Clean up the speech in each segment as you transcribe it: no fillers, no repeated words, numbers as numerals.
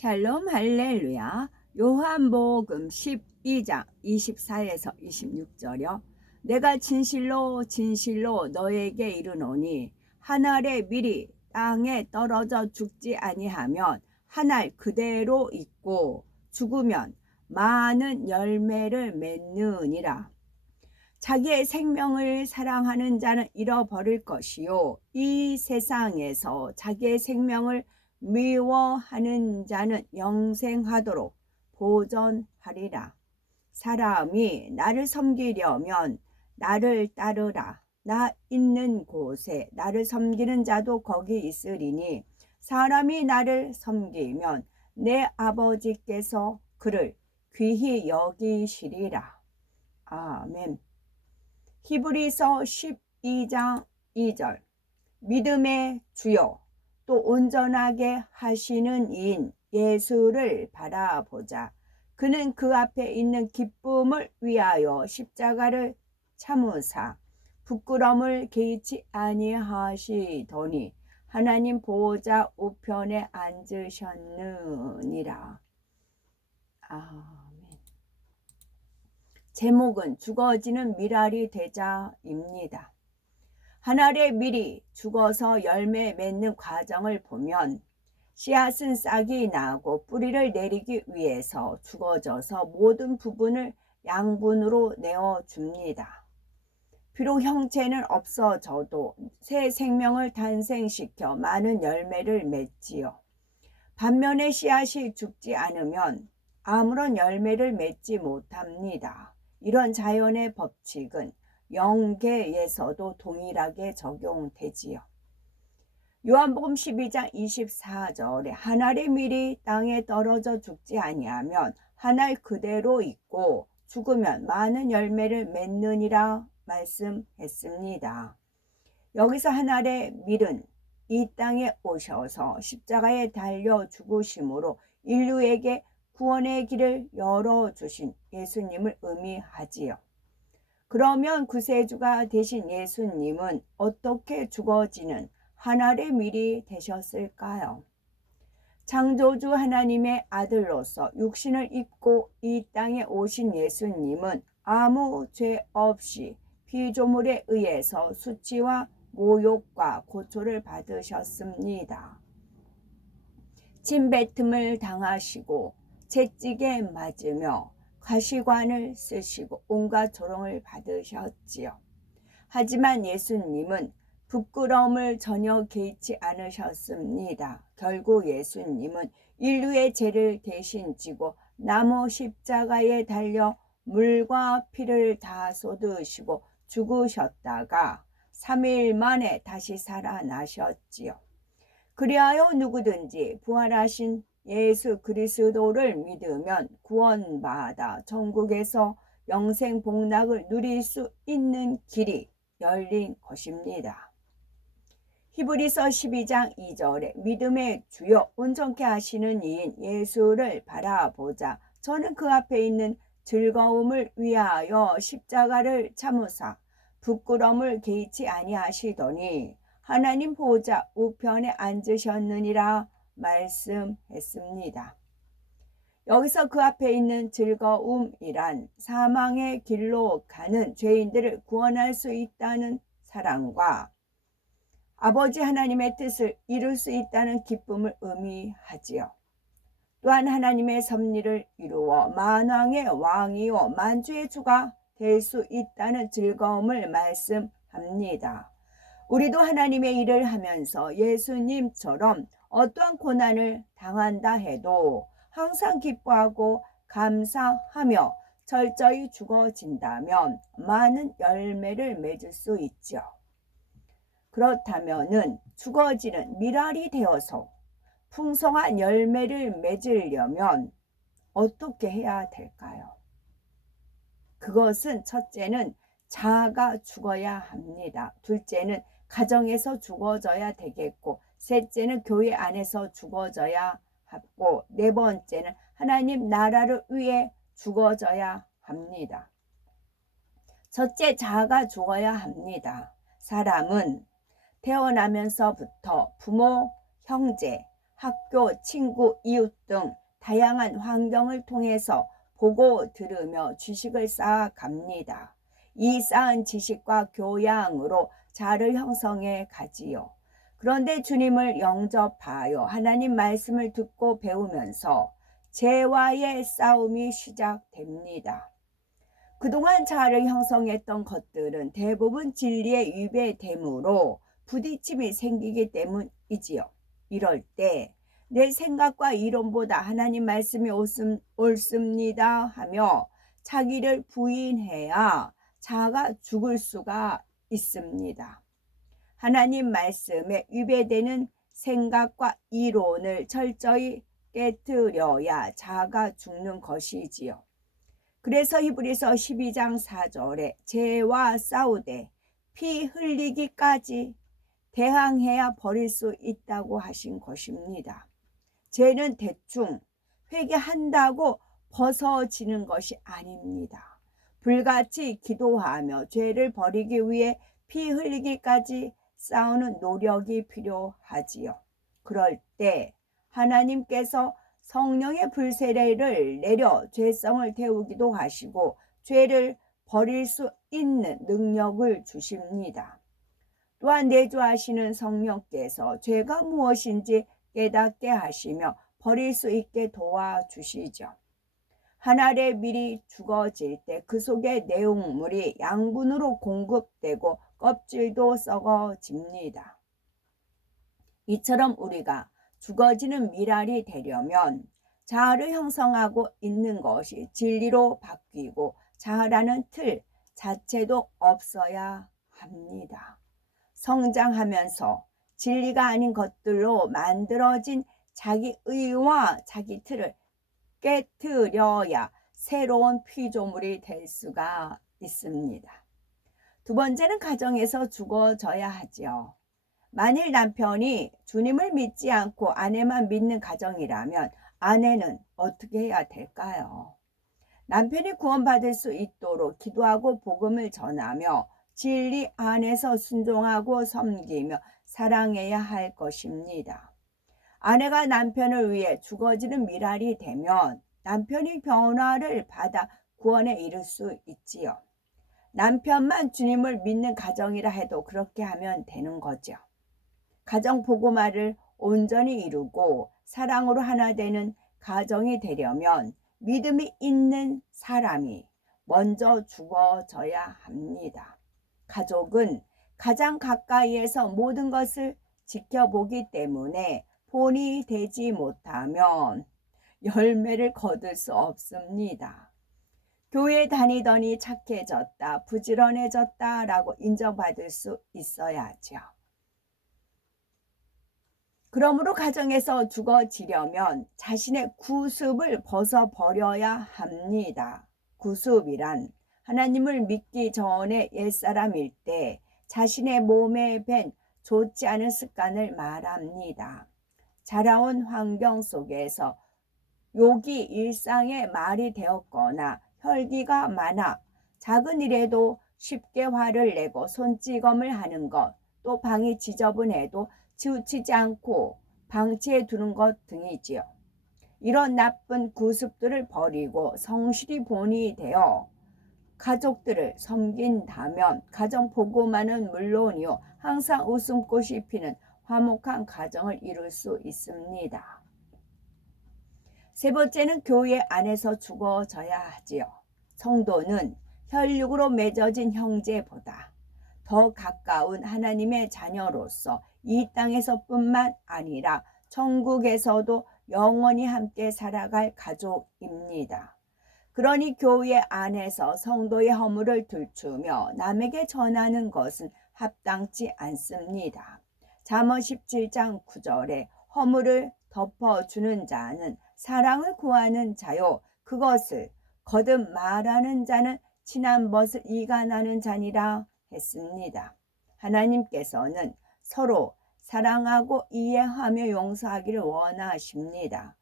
샬롬 할렐루야. 요한복음 12장 24에서 26절이요. 내가 진실로 진실로 너에게 이르노니 한 알의 밀이 땅에 떨어져 죽지 아니하면 한 알 그대로 있고 죽으면 많은 열매를 맺느니라. 자기의 생명을 사랑하는 자는 잃어버릴 것이요 이 세상에서 자기의 생명을 미워하는 자는 영생하도록 보존하리라. 사람이 나를 섬기려면 나를 따르라. 나 있는 곳에 나를 섬기는 자도 거기 있으리니 사람이 나를 섬기면 내 아버지께서 그를 귀히 여기시리라. 아멘. 히브리서 12장 2절. 믿음의 주요 또 온전하게 하시는 이인 예수를 바라보자. 그는 그 앞에 있는 기쁨을 위하여 십자가를 참으사 부끄러움을 개의치 아니하시더니 하나님 보호자 우편에 앉으셨느니라. 아멘. 제목은 죽어지는 밀알이 되자입니다. 한 알의 밀이 죽어서 열매 맺는 과정을 보면 씨앗은 싹이 나고 뿌리를 내리기 위해서 죽어져서 모든 부분을 양분으로 내어줍니다. 비록 형체는 없어져도 새 생명을 탄생시켜 많은 열매를 맺지요. 반면에 씨앗이 죽지 않으면 아무런 열매를 맺지 못합니다. 이런 자연의 법칙은 영계에서도 동일하게 적용되지요. 요한복음 12장 24절에 한 알의 밀이 땅에 떨어져 죽지 아니하면 한 알 그대로 있고 죽으면 많은 열매를 맺느니라 말씀했습니다. 여기서 한 알의 밀은 이 땅에 오셔서 십자가에 달려 죽으심으로 인류에게 구원의 길을 열어주신 예수님을 의미하지요. 그러면 구세주가 되신 예수님은 어떻게 죽어지는 한 알의 밀이 되셨을까요? 창조주 하나님의 아들로서 육신을 입고 이 땅에 오신 예수님은 아무 죄 없이 피조물에 의해서 수치와 모욕과 고초를 받으셨습니다. 침뱉음을 당하시고 채찍에 맞으며 가시관을 쓰시고 온갖 조롱을 받으셨지요. 하지만 예수님은 부끄러움을 전혀 개의치 않으셨습니다. 결국 예수님은 인류의 죄를 대신 지고 나무 십자가에 달려 물과 피를 다 쏟으시고 죽으셨다가 3일 만에 다시 살아나셨지요. 그리하여 누구든지 부활하신 예수 그리스도를 믿으면 구원받아 천국에서 영생 복락을 누릴 수 있는 길이 열린 것입니다. 히브리서 12장 2절에 믿음의 주요 온전케 하시는 이인 예수를 바라보자. 저는 그 앞에 있는 즐거움을 위하여 십자가를 참으사 부끄러움을 개의치 아니하시더니 하나님 보호자 우편에 앉으셨느니라 말씀했습니다. 여기서 그 앞에 있는 즐거움이란 사망의 길로 가는 죄인들을 구원할 수 있다는 사랑과 아버지 하나님의 뜻을 이룰 수 있다는 기쁨을 의미하지요. 또한 하나님의 섭리를 이루어 만왕의 왕이요 만주의 주가 될 수 있다는 즐거움을 말씀합니다. 우리도 하나님의 일을 하면서 예수님처럼 어떠한 고난을 당한다 해도 항상 기뻐하고 감사하며 철저히 죽어진다면 많은 열매를 맺을 수 있죠. 그렇다면은 죽어지는 밀알이 되어서 풍성한 열매를 맺으려면 어떻게 해야 될까요? 그것은 첫째는 자아가 죽어야 합니다. 둘째는 가정에서 죽어져야 되겠고, 셋째는 교회 안에서 죽어져야 하고, 네 번째는 하나님 나라를 위해 죽어져야 합니다. 첫째, 자아가 죽어야 합니다. 사람은 태어나면서부터 부모, 형제, 학교, 친구, 이웃 등 다양한 환경을 통해서 보고 들으며 지식을 쌓아갑니다. 이 쌓은 지식과 교양으로 자아를 형성해 가지요. 그런데 주님을 영접하여 하나님 말씀을 듣고 배우면서 죄와의 싸움이 시작됩니다. 그동안 자아를 형성했던 것들은 대부분 진리에 위배되므로 부딪힘이 생기기 때문이지요. 이럴 때 내 생각과 이론보다 하나님 말씀이 옳습니다 하며 자기를 부인해야 자아가 죽을 수가 있습니다. 하나님 말씀에 위배되는 생각과 이론을 철저히 깨뜨려야 자아가 죽는 것이지요. 그래서 히브리서 12장 4절에 죄와 싸우되 피 흘리기까지 대항해야 버릴 수 있다고 하신 것입니다. 죄는 대충 회개한다고 벗어지는 것이 아닙니다. 불같이 기도하며 죄를 버리기 위해 피 흘리기까지 싸우는 노력이 필요하지요. 그럴 때 하나님께서 성령의 불세례를 내려 죄성을 태우기도 하시고 죄를 버릴 수 있는 능력을 주십니다. 또한 내주하시는 성령께서 죄가 무엇인지 깨닫게 하시며 버릴 수 있게 도와주시죠. 한 알에 미리 죽어질 때 그 속의 내용물이 양분으로 공급되고 껍질도 썩어집니다. 이처럼 우리가 죽어지는 미랄이 되려면 자아를 형성하고 있는 것이 진리로 바뀌고 자아라는 틀 자체도 없어야 합니다. 성장하면서 진리가 아닌 것들로 만들어진 자기 의와 자기 틀을 깨트려야 새로운 피조물이 될 수가 있습니다. 두 번째는 가정에서 죽어져야 하지요. 만일 남편이 주님을 믿지 않고 아내만 믿는 가정이라면 아내는 어떻게 해야 될까요? 남편이 구원받을 수 있도록 기도하고 복음을 전하며 진리 안에서 순종하고 섬기며 사랑해야 할 것입니다. 아내가 남편을 위해 죽어지는 미랄이 되면 남편이 변화를 받아 구원에 이를 수 있지요. 남편만 주님을 믿는 가정이라 해도 그렇게 하면 되는 거죠. 가정 복음화를 온전히 이루고 사랑으로 하나 되는 가정이 되려면 믿음이 있는 사람이 먼저 죽어져야 합니다. 가족은 가장 가까이에서 모든 것을 지켜보기 때문에 본이 되지 못하면 열매를 거둘 수 없습니다. 교회 다니더니 착해졌다, 부지런해졌다 라고 인정받을 수 있어야죠. 그러므로 가정에서 죽어지려면 자신의 구습을 벗어버려야 합니다. 구습이란 하나님을 믿기 전에 옛사람일 때 자신의 몸에 밴 좋지 않은 습관을 말합니다. 자라온 환경 속에서 욕이 일상의 말이 되었거나 혈기가 많아 작은 일에도 쉽게 화를 내고 손찌검을 하는 것, 또 방이 지저분해도 치우치지 않고 방치해 두는 것 등이지요. 이런 나쁜 구습들을 버리고 성실히 본이 되어 가족들을 섬긴다면 가정 복음화는 물론이요 항상 웃음꽃이 피는 화목한 가정을 이룰 수 있습니다. 세 번째는 교회 안에서 죽어져야 하지요. 성도는 혈육으로 맺어진 형제보다 더 가까운 하나님의 자녀로서 이 땅에서뿐만 아니라 천국에서도 영원히 함께 살아갈 가족입니다. 그러니 교회 안에서 성도의 허물을 들추며 남에게 전하는 것은 합당치 않습니다. 잠언 17장 9절에 허물을 덮어주는 자는 사랑을 구하는 자요 그것을 거듭 말하는 자는 친한 벗을 이간하는 자니라 했습니다. 하나님께서는 서로 사랑하고 이해하며 용서하기를 원하십니다.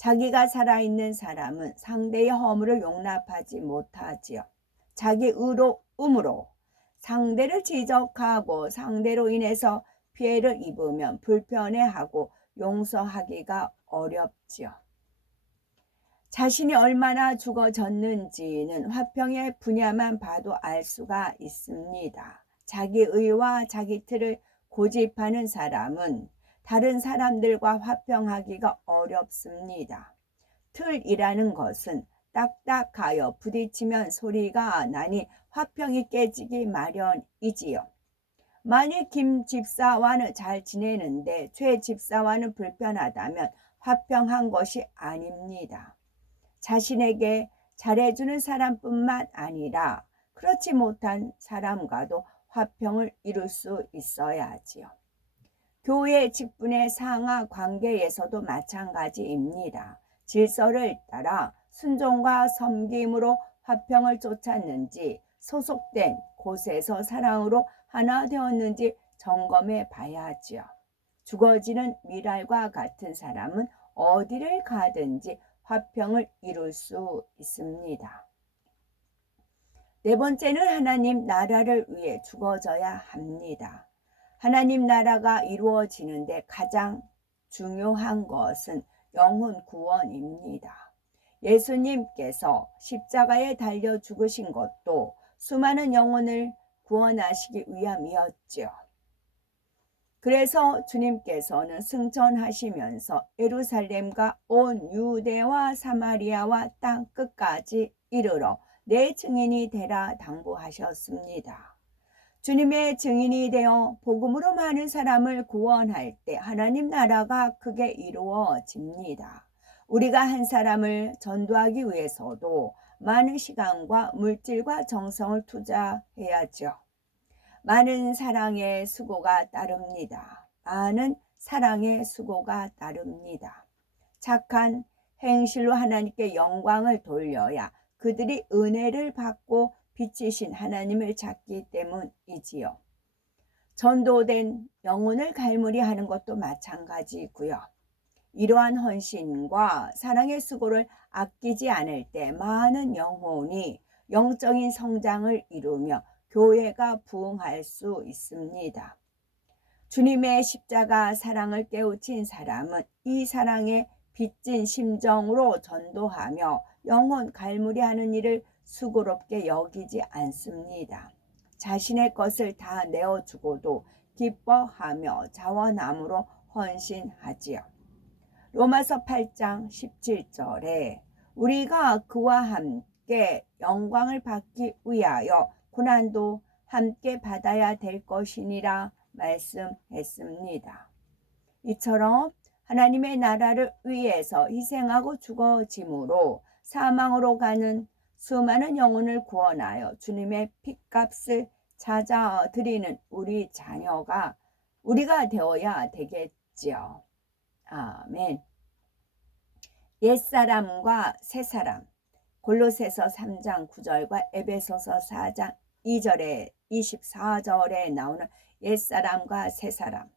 자기가 살아있는 사람은 상대의 허물을 용납하지 못하지요. 자기 의로움으로 상대를 지적하고 상대로 인해서 피해를 입으면 불편해하고 용서하기가 어렵지요. 자신이 얼마나 죽어졌는지는 화평의 분야만 봐도 알 수가 있습니다. 자기 의와 자기 틀을 고집하는 사람은 다른 사람들과 화평하기가 어렵습니다. 틀이라는 것은 딱딱하여 부딪히면 소리가 나니 화평이 깨지기 마련이지요. 만일 김 집사와는 잘 지내는데 최 집사와는 불편하다면 화평한 것이 아닙니다. 자신에게 잘해주는 사람뿐만 아니라 그렇지 못한 사람과도 화평을 이룰 수 있어야지요. 교회 직분의 상하 관계에서도 마찬가지입니다. 질서를 따라 순종과 섬김으로 화평을 쫓았는지 소속된 곳에서 사랑으로 하나 되었는지 점검해 봐야지요. 죽어지는 미랄과 같은 사람은 어디를 가든지 화평을 이룰 수 있습니다. 네 번째는 하나님 나라를 위해 죽어져야 합니다. 하나님 나라가 이루어지는데 가장 중요한 것은 영혼 구원입니다. 예수님께서 십자가에 달려 죽으신 것도 수많은 영혼을 구원하시기 위함이었죠. 그래서 주님께서는 승천하시면서 예루살렘과 온 유대와 사마리아와 땅 끝까지 이르러 내 증인이 되라 당부하셨습니다. 주님의 증인이 되어 복음으로 많은 사람을 구원할 때 하나님 나라가 크게 이루어집니다. 우리가 한 사람을 전도하기 위해서도 많은 시간과 물질과 정성을 투자해야죠. 많은 사랑의 수고가 따릅니다. 많은 사랑의 수고가 따릅니다. 착한 행실로 하나님께 영광을 돌려야 그들이 은혜를 받고 빛이신 하나님을 찾기 때문이지요. 전도된 영혼을 갈무리하는 것도 마찬가지고요. 이러한 헌신과 사랑의 수고를 아끼지 않을 때 많은 영혼이 영적인 성장을 이루며 교회가 부흥할 수 있습니다. 주님의 십자가 사랑을 깨우친 사람은 이 사랑에 빚진 심정으로 전도하며 영혼 갈무리하는 일을 수고롭게 여기지 않습니다. 자신의 것을 다 내어주고도 기뻐하며 자원함으로 헌신하지요. 로마서 8장 17절에 우리가 그와 함께 영광을 받기 위하여 고난도 함께 받아야 될 것이니라 말씀했습니다. 이처럼 하나님의 나라를 위해서 희생하고 죽어짐으로 사망으로 가는 수많은 영혼을 구원하여 주님의 핏값을 찾아드리는 우리 자녀가 우리가 되어야 되겠지요. 아멘. 옛사람과 새사람, 골로새서 3장 9절과 에베소서 4장 2절에 24절에 나오는 옛사람과 새사람.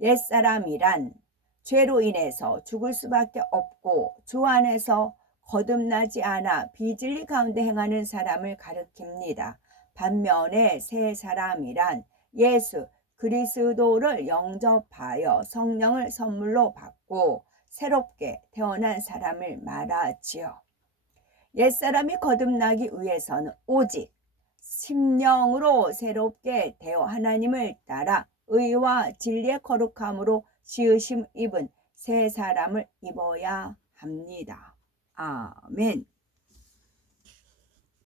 옛사람이란 죄로 인해서 죽을 수밖에 없고 주 안에서 거듭나지 않아 비진리 가운데 행하는 사람을 가리킵니다. 반면에 새 사람이란 예수 그리스도를 영접하여 성령을 선물로 받고 새롭게 태어난 사람을 말하지요. 옛사람이 거듭나기 위해서는 오직 심령으로 새롭게 되어 하나님을 따라 의와 진리의 거룩함으로 지으심 입은 새 사람을 입어야 합니다. 아멘.